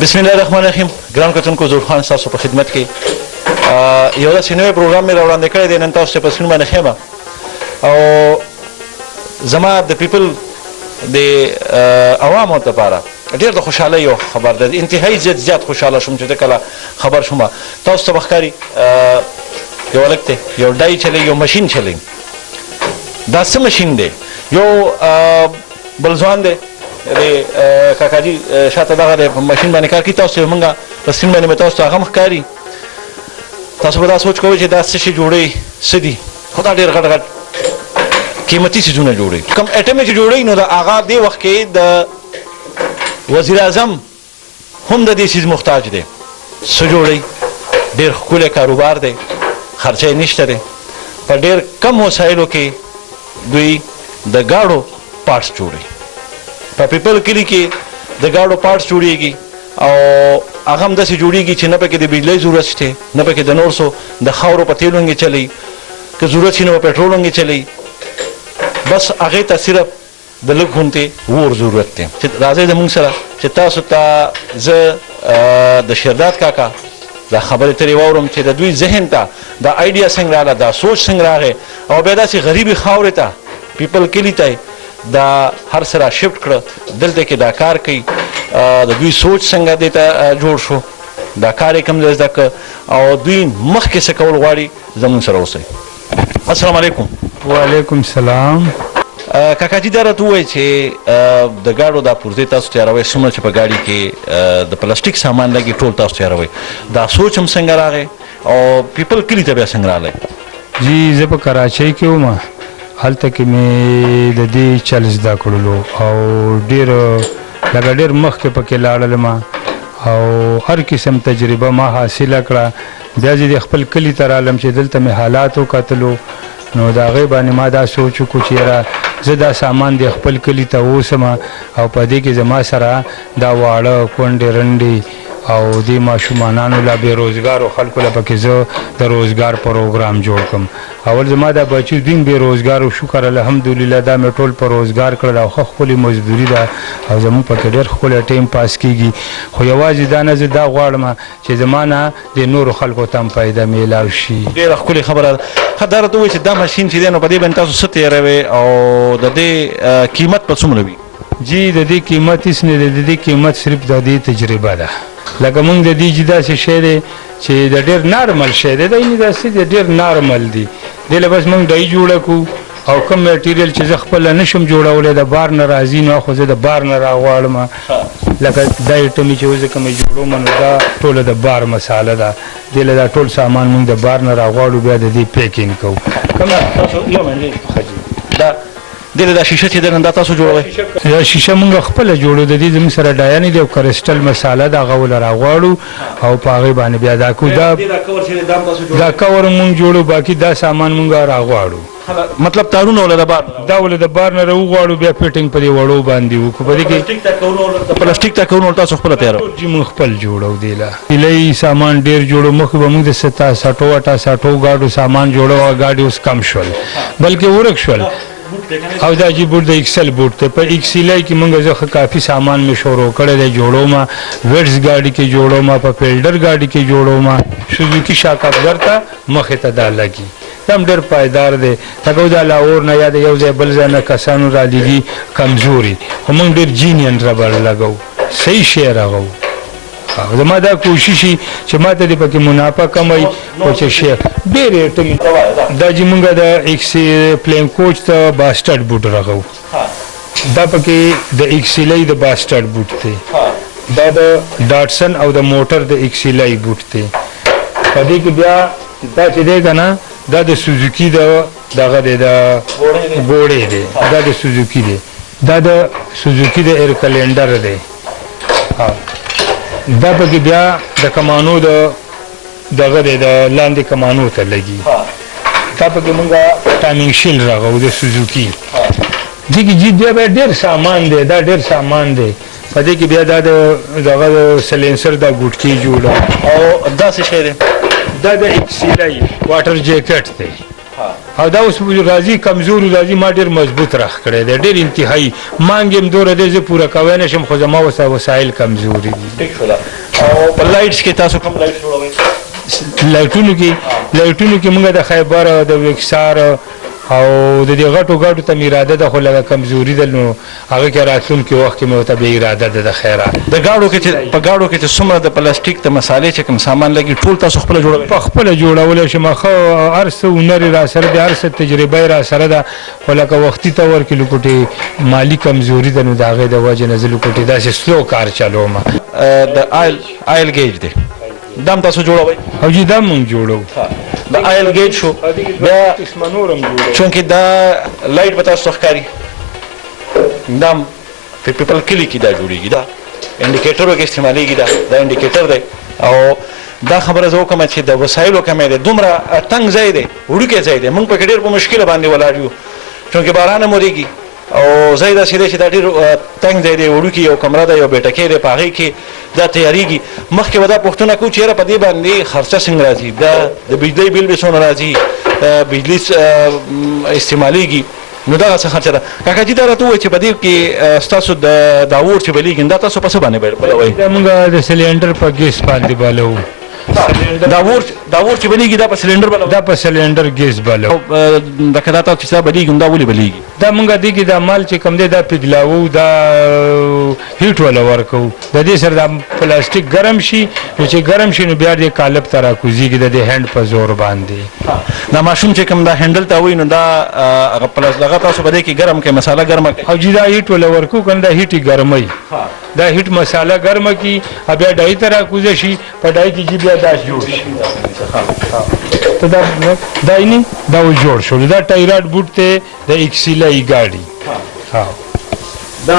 بسم الله الرحمن الرحیم. ګران کتونکو زور خان ستاسو په خدمت کې یو داسې نوی پروګرام مې راوړاندې کړی دی نن تاسو ته په سکرین باندې ښیم او زما د پیپل د عوامو دپاره ډېر د خوشحالۍ یو خبر دی. انتهایي زیات خوشحاله شوم چې کله خبر شوم تاسو ته به ښکاري یو هلک دی یو ډای چلی یو مشین چلی. دا څه مشین دی؟ یو بل ځوان دی د کاکاجي شاته دغه دی په مشین باندې کار کوي. تاسو ته مونږ په سکرین باندې به تاسو ته هغه هم ښکاري. تاسو به دا سوچ کوئ چې دا څه شي جوړوي څه دي، خو دا ډېر غټ غټ قیمتي څیزونه جوړوي. کوم ایټم چې جوړوي نو د هغه دې وخت کې د وزیر اعظم هم د دې څیز محتاج دی. څه جوړوي؟ ډېر ښکلی کاروبار دی، خرچه یې نشته دی. په ډېر کم وسایلو کې دوی د ګاډو پارټس جوړوي. په پیپل کلي کې د ګاډو پارټس جوړیږي او هغه هم داسې جوړیږي چې نه پکې د بجلۍ ضرورت شته، نه پکې د نور څو د خاورو په تیلو هنګې چلی، که ضرورت شي نو په پټرول هنګې چلی. بس هغې ته صرف د لږ غونتې اور ضرورت دی. چې راځئ زموږ سره چې تاسو ته زه د شیرداد کاکا دا خبرې ترې واورم چې د دوی ذهن ته دا آیډیا څنګه راغله، دا سوچ څنګه راغی او بیا داسې غریبې خاورې ته پیپل کلي ته دا هر څه را شفټ کړه، دلته کې دا کار کوي. د دوی سوچ څنګه دې ته جوړ شو، دا کار یې کوم ځای زده کړه او دوی مخکې څه کول غواړي زموږ سره اوسئ. السلام علیکم. وعلیکم السلام. کاکاجي دا راته ووایي چې د ګاډو دا پرزې تاسو تیاروئ، څومره چې په ګاډي کې د پلاستیک سامان لګي ټول تاسو تیاروئ، دا سوچ هم څنګه راغی او پیپل کلي ته بیا څنګه راغلی؟ جی زه په کراچۍ کې وم، هلته کې مې د دې چل زده کړلو او لکه ډېر مخکې پکې لاړلم او هر قسم تجربه ما حاصله کړه. بیا چې د خپل کلي ته رالم چې دلته مې حالات وکتلو نو د هغې باندې ما دا سوچ وکړو چې یاره زه دا سامان د خپل کلي ته ووسم او په دې کې زما سره دا واړه کونډې رنډې او دې ماشومانانو له بېروزګارو خلکو له پکې زه د روزګار پروګرام جوړ کړم. اول زما دا بچي دوی بېروزګار او شکر الحمدلله دا مې ټول په روزګار کړل او ښه ښکلې مزدوري ده او زموږ پکې ډېر ښکلی ټایم پاس کېږي. خو یوازې دا نه زه دا غواړم چې زما نه د نورو خلکو ته هم فایده میلاو شي. ډېره ښکلې خبره ده. ښه دا راته ووایي چې دا ماشین چې دی نو په دې باندې تاسو څه تیاروئ او د دې قیمت په څومره وي؟ جی د دې قیمت هېڅ نه دی، د دې قیمت صرف د دې تجربه ده. لکه مونږ د دې چې داسې شی دی چې د ډېر نارمل شی دی، دا یعنې داسې د ډېر نارمل دی. دې له بس مونږ ډای جوړه کړو او کوم میټیریل چې زه خپله نشم جوړولی د بار نه راځي نو خو زه د بار نه راغواړم. لکه دا ایټمې چې اوس کومې جوړوم نو دا ټوله د بار مساله ده. دې له دا ټول سامان مونږ د بار نه راغواړو بیا د دې پیکینګ کوو. دې له دا شیشه چې ده نن دا تاسو جوړوئ؟ دا شیشه مونږ خپله جوړو، د دې زموږ سره ډایانې دی او کرسټل مساله ده هغه ول راغواړو او په هغې باندې بیا دا کوو. دا کور مونږ جوړو، باقي دا سامان مونږ راغواړو. مطلب تارونه ولا د بار دا ول د بار نه راوغواړو بیا فټینګ په دې وړو باندې وکړو. په دې کې د پلاستیک تاکونو تاسو خپله تیاروئ؟ جی مونږ خپل جوړو. دې له سیلۍ سامان ډېر جوړو، مخکې به مونږ د 70-80 ګاډو سامان جوړو، هغه ګاډي اوس کم شول بلکې ورک شول. او دا جی بوټ د ایکسل بوټ دی، په ایکسلای کې مونږ زه کافي سامان مې شروع کړی دی جوړوم. ویټس ګاډي کې جوړوم، په فیلډر ګاډي کې جوړوم. سوزوکي شاکافزر ته مخې ته دا لګي، دا هم ډېر پایدار دی. لکه دا لاهور نه یا د یو ځای بل ځای نه کسانو را لېږي کمزوري، خو مونږ ډېر جینین ربړ لګو، صحیح شی راغو. زما دا کوشش چې ما ته دې پکې منافع کم وي خو چې شی ډېر ایټمې دا چې مونږ د ایکس پلین کوچ ته باسټرډ بوټ راغو. دا پکې د ایکسلای د باسټرډ بوټ دی، دا د ډاټسن او د موټر د ایکسلای بوټ دی. په دې کې بیا دا چې دی که نه دا د سوزوکي دغه دی، د ګوړې دی، دا د سوزوکي دی، دا د سوزوکي د ایر کلینډر دی. دا پکې بیا د کمانو دغه دی، د لاندې کمانو ته لګي. دا پکې مونږ ټایمینګ شیل راغو د سوزوکي. دې کې جی بیا ډېر سامان دی، دا ډېر سامان دی. په دې کې بیا دا دغه سلینسر دا ګوټکي جوړه او دا څه شی دی؟ دا د ایکسلای واټر جیکټ دی. او دا اوس راځي کمزور راځي، ما ډېر مضبوط راخ کړی دی، ډېر انتهایي مانګ یم دوره دی، زه پوره کوی نه شم خو زما وسایل کمزوري دي. او په لایټس کې تاسو کوم لایټ جوړوئ؟ لایټونو کې موږ د خیبر او د ویکسار او د دې غټو ته مې اراده ده، خو لږه کمزوري ده، نو هغه کې راتلونکي وخت کې مې ورته بیا اراده ده د خیره. د ګاډو کې چې په ګاډو کې چې څومره د پلاستیک د مسالې چې کوم سامان لګي ټول تاسو خپله جوړوئ؟ په خپله جوړولی شم، ښه هر څه هنر یې را سره دی، هر څه تجربه یې را سره ده، خو لکه وختي طور کې لوکوټې مالي کمزوري ده، نو د هغې د وجې نه زه لوکوټې داسې سلو کار چلوم. د آیل گیج دی، دا هم تاسو جوړوئ؟ او جی دا مونږ جوړو. د آیل گیج شو بیا چونکې دا لایټ به تاسو ته ښکاري، دا هم پیپل کلي کې دا جوړېږي، دا انډیکیټرو کې استعمالیږي، دا انډیکیټر دی. او دا خبره زه وکړم چې د وسایلو کمی دی، دومره تنګ ځای دی، وړوکی ځای دی، موږ پکې ډېر په مشکله باندې ولاړ یو، چونکې باران هم ورېږي او ځای داسې دی چې دا ډېر تنګ ځای دی، وړوکي یو کمره ده، یو بیټکۍ دی، په هغې کې دا تیارېږي. مخکې به دا پوښتنه کوو چې یاره په دې باندې خرچه څنګه راځي، د بجلۍ بیل به څومره راځي، بجلي استعمالیږي، نو دغه څه خرچه ده. کاکا جي دا راته ووایي چې په دې کې ستاسو دا اور چې بلیږي دا تاسو په څه باندې بلوئ؟ دا موږ د سلینډر په ګیس باندې بلوو. دا اور چې بلیږي دا په سلینډر بلوئ؟ دا په سلینډر ګیس بلوو. لکه دا تاسو چې دا بلیږي نو دا ولې بلیږي؟ دا مونږ دې کې دا مال چې کوم دی دا پګلاوو، دا هیټ ولا ورکو، د دې سره دا پلاستیک ګرم شي، نو چې ګرم شي نو بیا دې قالب ته راکوزېږي د دې هینډ په زور باندې. دا ماشوم چې کوم دا هینډل ته وایي نو دا هغه تاسو په دې کې ګرم کوي، مساله ګرمه کوي. او جی دا هیټ ولا ورکو کنه دا هیټ یې ګرموي، دا هیټ مساله ګرمه کی، بیا ډای ته راکوزه شي، په ډای کې جی بیا دا جوړ شي. ته دا دایني دا و جوړ شو، دا ټایراډ بوټ ته د ایکسیلای ګاډي. ها دا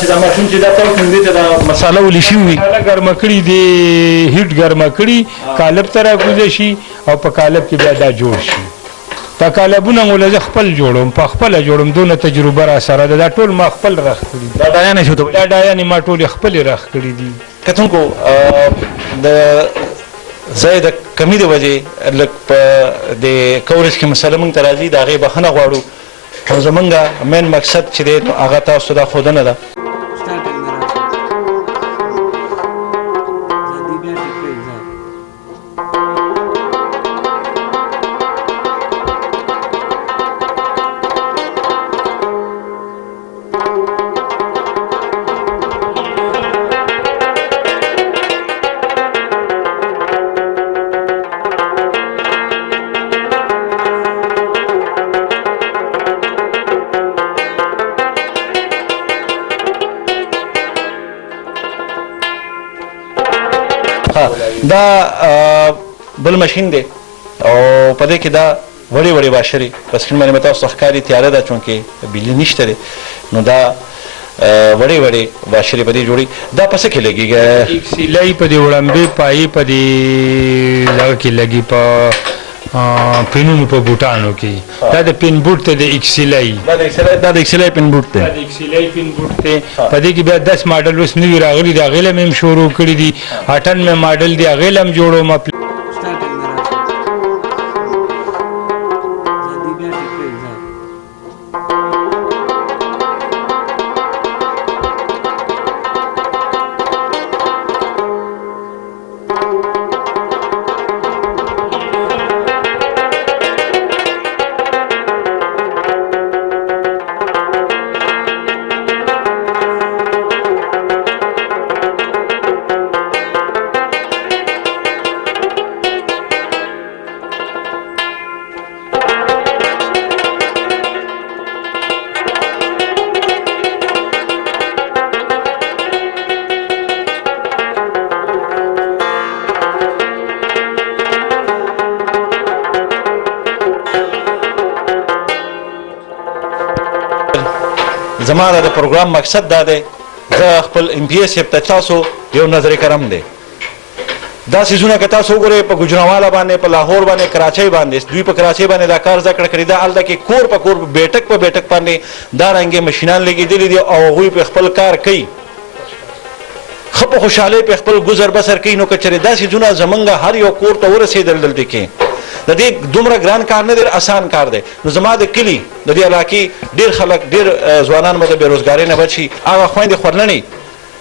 چې دا ماشوم چې دا تاسو دې ته دا مساله ولې شي وي، مساله ګرمه کړي دی، هیټ ګرمه کړي، قالب ته راکوزه شي او په قالب کې بیا دا جوړ شي. دا قالبونه مو زه خپل جوړوم، په خپله جوړوم، دونه تجربه را سره ده، دا ټول ما خپل رخ کړي. دا ډایانې شو ته؟ دا ډایانې ما ټولې خپلې رخ کړي دي. کتونکو د ځای د کمي د وجې لږ په د کورس کې مسله موږ ته راځي، د هغې بخښنه غواړو، او زمونږ مین مقصد چې دی نو هغه تاسو ته دا ښودنه ده. دا بل ماشین دی او په دې کې دا وړې وړې باشرې په سکرین باندې به تاسو ته ښکاري، تیاره ده چونکې بجلي نشته دی، نو دا وړې وړې باشرې په دې جوړي. دا په څه کې لګېږي؟ ایکسیلای په دې وړمبې پایې په دې دغه کې لګي، په پینونو په بوټانو کې. دا د پین بوټ ته د ایکسیلای، دا د ایکسیلای پین بوټ دی، دا د ایکسیلای پین بوټ دی. په دې کې بیا 10 ماډل اوس نوي راغلي دي، هغې له مې هم شروع کړي دي، 98 ماډل دی، هغې له هم جوړوم. زما د پروګرام مقصد دا دی، زه خپل ام پی ایس صاحب ته تاسو یو نظر کرم دی. دا څیزونه که تاسو وګورئ په ګوجرانوالا باندې، په لاهور باندې، کراچۍ باندې، دوی په کراچۍ باندې دا کار زده کړه کړې ده، هلته کې کور په کور بیټک په بیټک باندې دا رنګې مشینان لګېدلي دي او هغوی په خپل کار کوي، ښه په خوشحالۍ په خپل ګزر بسر کوي. نو که چېرې دا څیزونه زمونږ هر یو کور ته ورسېدل دلته کې، د دې دومره ګران کار نه دی، آسان کار دی. نو زما د کلي د دې علاقې ډېر خلک، ډېر ځوانان به د بېروزګارۍ نه بچ شي. هغه خویندې خورلنې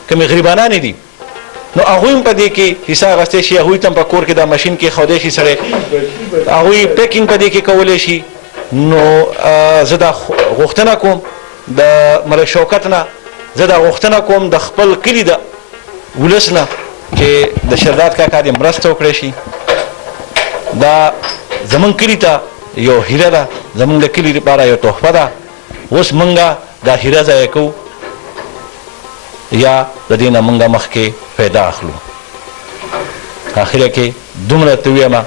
کومې غریبانانې دي نو هغوی هم په دې کې حصه اخیستی شي، هغوی ته هم په کور کې دا ماشین کې ښودی شي سړی، هغوی پیکینګ په دې کې کولی شي. نو زه دا غوښتنه کوم د ملک شوکت نه، زه دا غوښتنه کوم د خپل کلي د ولس نه چې د شهرداد کاکا دې مرسته وکړی شي. دا زمونږ کلي ته یو هیله ده، زمونږ د کلي لپاره یو تحفه ده. اوس مونږه دا هیله ضایع کوو یا د دې نه مونږه مخکې پیدا اخلو. اخره کې دومره ته ویمه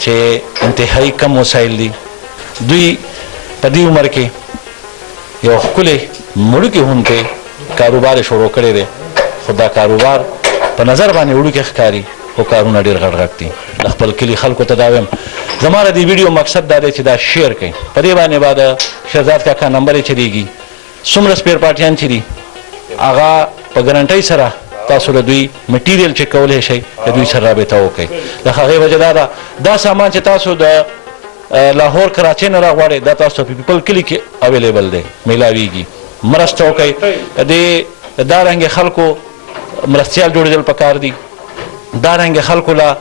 چې انتهایی کم وسایل دي. دوی په دې عمر کې یو ښکلی مړوکې هونکی کاروبار یې شروع کړی دی، خو دا کاروبار په نظر باندې وړوکی ښکاري، خو کارونه ډېر غټ غټ دي. د خپل کلي خلکو ته دا وایم، زما د دې ویډیو مقصد دا دی چې دا شیر کړئ. په دې باندې به د شهزاد کاکا نمبر یې چلیږي. څومره سپیر پارټیان چې دي هغه په ګرنټۍ سره تاسو د دوی مټیریل چک کولی شئ، د دوی سره رابطه وکړئ. د هغې وجه دا ده دا سامان چې تاسو د لاهور کراچۍ نه راغواړئ دا تاسو په پیپل کلي کې اویلیبل دی، میلاویږي. مرسته وکړئ. دا رنګې خلکو مرستیال جوړېدل پکار دي، دا رنګې خلکو له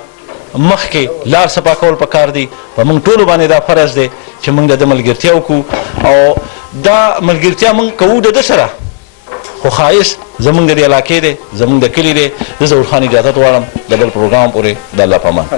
مخکې لار صفا کول پکار دي. په موږ ټولو باندې دا فرض دی چې موږ د ده ملګرتیا وکړو، او دا ملګرتیا موږ کوو د ده سره، خو ښایست زمونږ د دې علاقې دی، زمونږ د کلي دی. زه ظهور خان اجازت غواړم د بل پروګرام پورې. د الله په امان.